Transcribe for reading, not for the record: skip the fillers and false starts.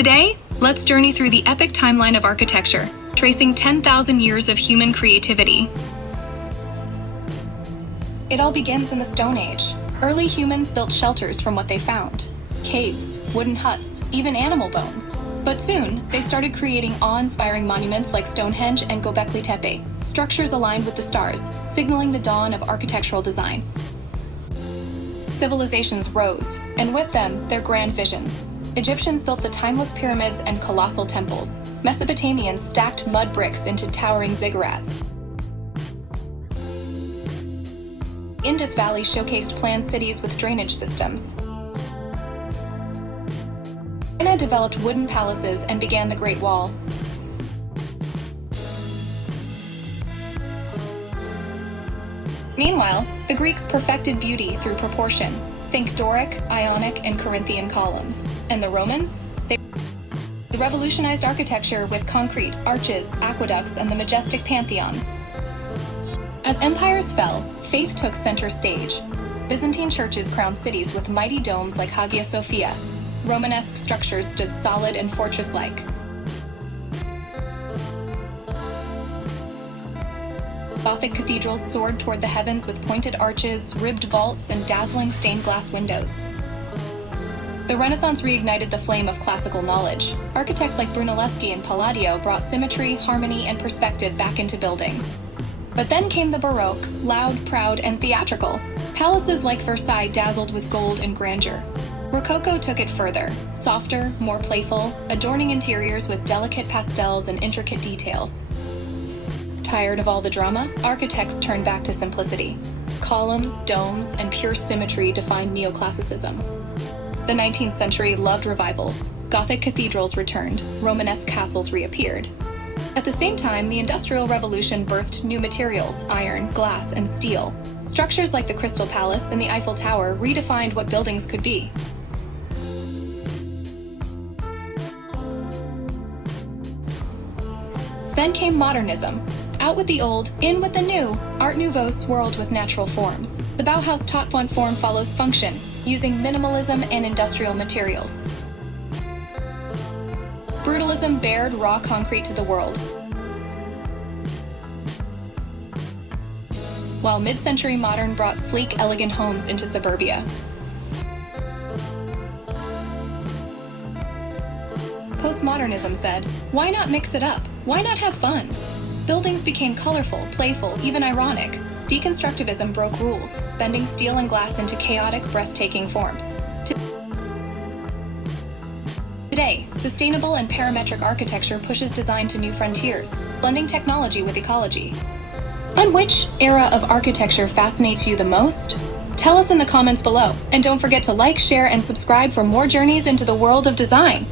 Today, let's journey through the epic timeline of architecture, tracing 10,000 years of human creativity. It all begins in the Stone Age. Early humans built shelters from what they found: caves, wooden huts, even animal bones. But soon, they started creating awe-inspiring monuments like Stonehenge and Göbekli Tepe, structures aligned with the stars, signaling the dawn of architectural design. Civilizations rose, and with them, their grand visions. Egyptians built the timeless pyramids and colossal temples. Mesopotamians stacked mud bricks into towering ziggurats. Indus Valley showcased planned cities with drainage systems. China developed wooden palaces and began the Great Wall. Meanwhile, the Greeks perfected beauty through proportion. Think Doric, Ionic, and Corinthian columns. And the Romans? They revolutionized architecture with concrete, arches, aqueducts, and the majestic Pantheon. As empires fell, faith took center stage. Byzantine churches crowned cities with mighty domes like Hagia Sophia. Romanesque structures stood solid and fortress-like. Gothic cathedrals soared toward the heavens with pointed arches, ribbed vaults, and dazzling stained glass windows. The Renaissance reignited the flame of classical knowledge. Architects like Brunelleschi and Palladio brought symmetry, harmony, and perspective back into buildings. But then came the Baroque, loud, proud, and theatrical. Palaces like Versailles dazzled with gold and grandeur. Rococo took it further, softer, more playful, adorning interiors with delicate pastels and intricate details. Tired of all the drama, architects turned back to simplicity. Columns, domes, and pure symmetry defined neoclassicism. The 19th century loved revivals. Gothic cathedrals returned, Romanesque castles reappeared. At the same time, the Industrial Revolution birthed new materials: iron, glass, and steel. Structures like the Crystal Palace and the Eiffel Tower redefined what buildings could be. Then came modernism. Out with the old, in with the new. Art Nouveau swirled with natural forms. The Bauhaus taught one form follows function, using minimalism and industrial materials. Brutalism bared raw concrete to the world. While mid-century modern brought sleek, elegant homes into suburbia. Postmodernism said, why not mix it up? Why not have fun? Buildings became colorful, playful, even ironic. Deconstructivism broke rules, bending steel and glass into chaotic, breathtaking forms. Today, sustainable and parametric architecture pushes design to new frontiers, blending technology with ecology. On which era of architecture fascinates you the most? Tell us in the comments below, and don't forget to like, share, and subscribe for more journeys into the world of design.